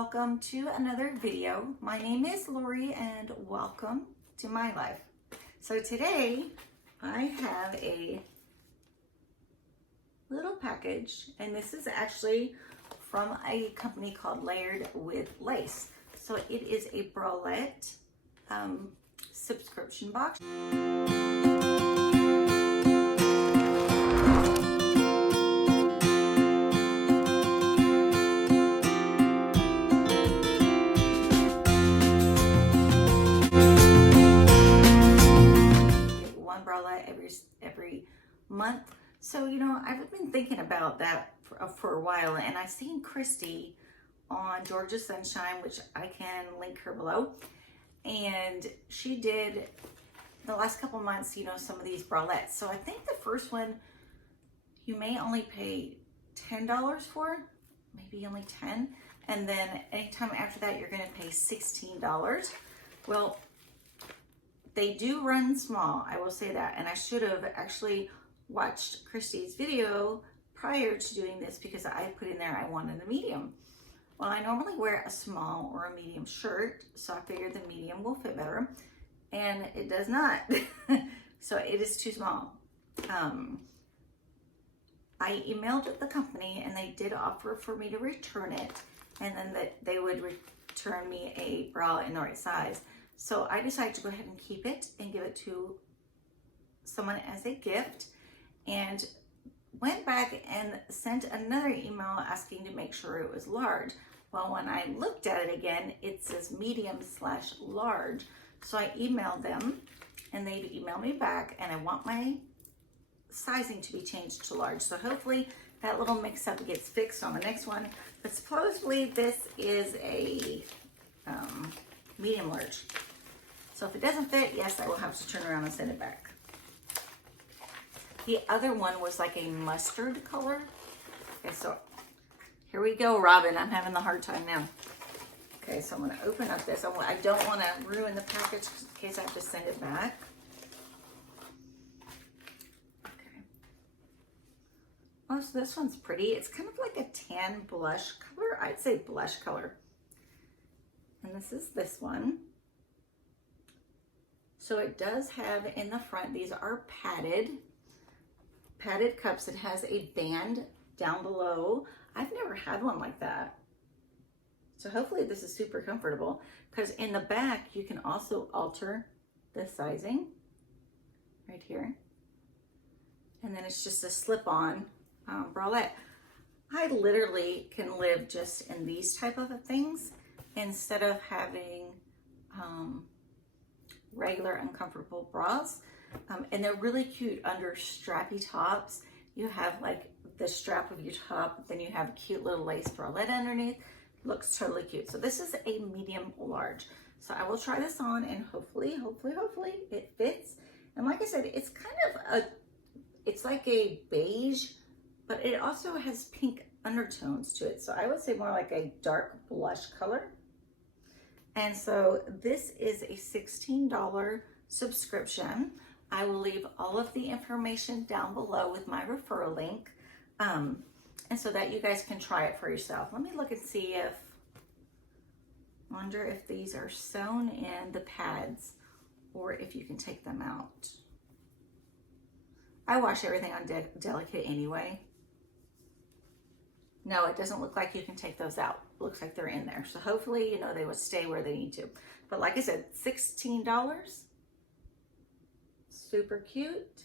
welcome to another video. My name is Lori and welcome to my life. So today I have a little package, and this is actually from a company called Layered with Lace. So it is a bralette subscription box. Every month. So, you know, I've been thinking about that for a while, and I've seen Christy on Georgia Sunshine, which I can link her below. And she did the last couple months, you know, some of these bralettes. So I think the first one you may only pay $10 for, maybe only 10. And then anytime after that, you're going to pay $16. Well, they do run small, I will say that. And I should have actually watched Christy's video prior to doing this, because I put in there I wanted a medium. Well, I normally wear a small or a medium shirt, so I figured the medium will fit better, and it does not. So it is too small. I emailed the company and they did offer for me to return it, and then that they would return me a bra in the right size. So I decided to go ahead and keep it and give it to someone as a gift, and went back and sent another email asking to make sure it was large. Well, when I looked at it again, it says medium/large. So I emailed them and they emailed me back, and I want my sizing to be changed to large. So hopefully that little mix up gets fixed on the next one. But supposedly this is a medium large. So if it doesn't fit, yes, I will have to turn around and send it back. The other one was like a mustard color. Okay, so here we go, Robin. I'm having the hard time now. Okay, so I'm going to open up this. I don't want to ruin the package in case I have to send it back. Okay. Oh, so this one's pretty. It's kind of like a tan blush color. I'd say blush color. And this is this one. So it does have in the front, these are padded cups. It has a band down below. I've never had one like that. So hopefully this is super comfortable, because in the back you can also alter the sizing right here. And then it's just a slip-on bralette. I literally can live just in these type of things instead of having regular uncomfortable bras. And they're really cute under strappy tops. You have like the strap of your top, then you have a cute little lace bralette underneath. Looks totally cute. So this is a medium large. So I will try this on, and hopefully it fits. And like I said, it's kind of it's like a beige, but it also has pink undertones to it. So I would say more like a dark blush color. And so this is a $16 subscription. I will leave all of the information down below with my referral link, and so that you guys can try it for yourself. Let me look and see wonder if these are sewn in the pads or if you can take them out. I wash everything on Delicate anyway. No, it doesn't look like you can take those out. It looks like they're in there. So hopefully, you know, they will stay where they need to. But like I said, $16. Super cute.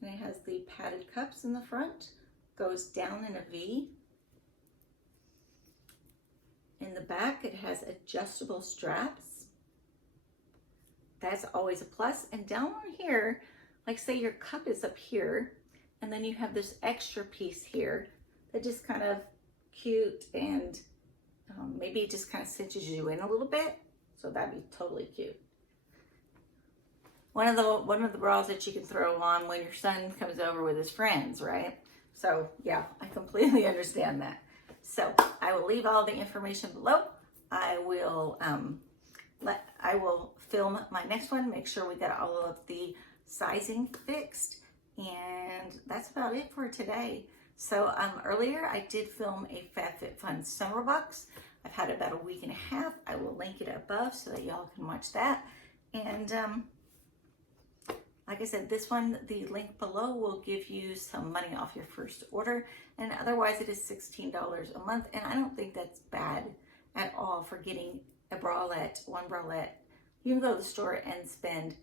And it has the padded cups in the front. Goes down in a V. In the back, it has adjustable straps. That's always a plus. And down on here, like say your cup is up here, and then you have this extra piece here that just kind of cute, and maybe it just kind of cinches you in a little bit. So that'd be totally cute. One of the bras that you can throw on when your son comes over with his friends, right? So yeah, I completely understand that. So I will leave all the information below. I will film my next one, make sure we got all of the sizing fixed, and that's about it for today. So earlier I did film a FabFitFun summer box. I've had it about a week and a half. I will link it above so that y'all can watch that. And like I said, this one, the link below will give you some money off your first order. And otherwise it is $16 a month. And I don't think that's bad at all for getting a bralette, one bralette. You can go to the store and spend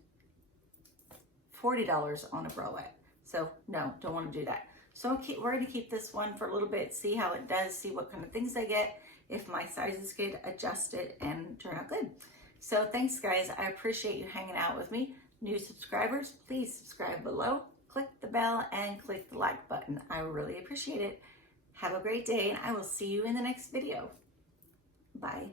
$40 on a bralette. So no, don't want to do that. So we're going to keep this one for a little bit, see how it does, see what kind of things I get, if my sizes get adjusted and turn out good. So thanks guys, I appreciate you hanging out with me. New subscribers, please subscribe below, click the bell and click the like button. I really appreciate it. Have a great day and I will see you in the next video. Bye.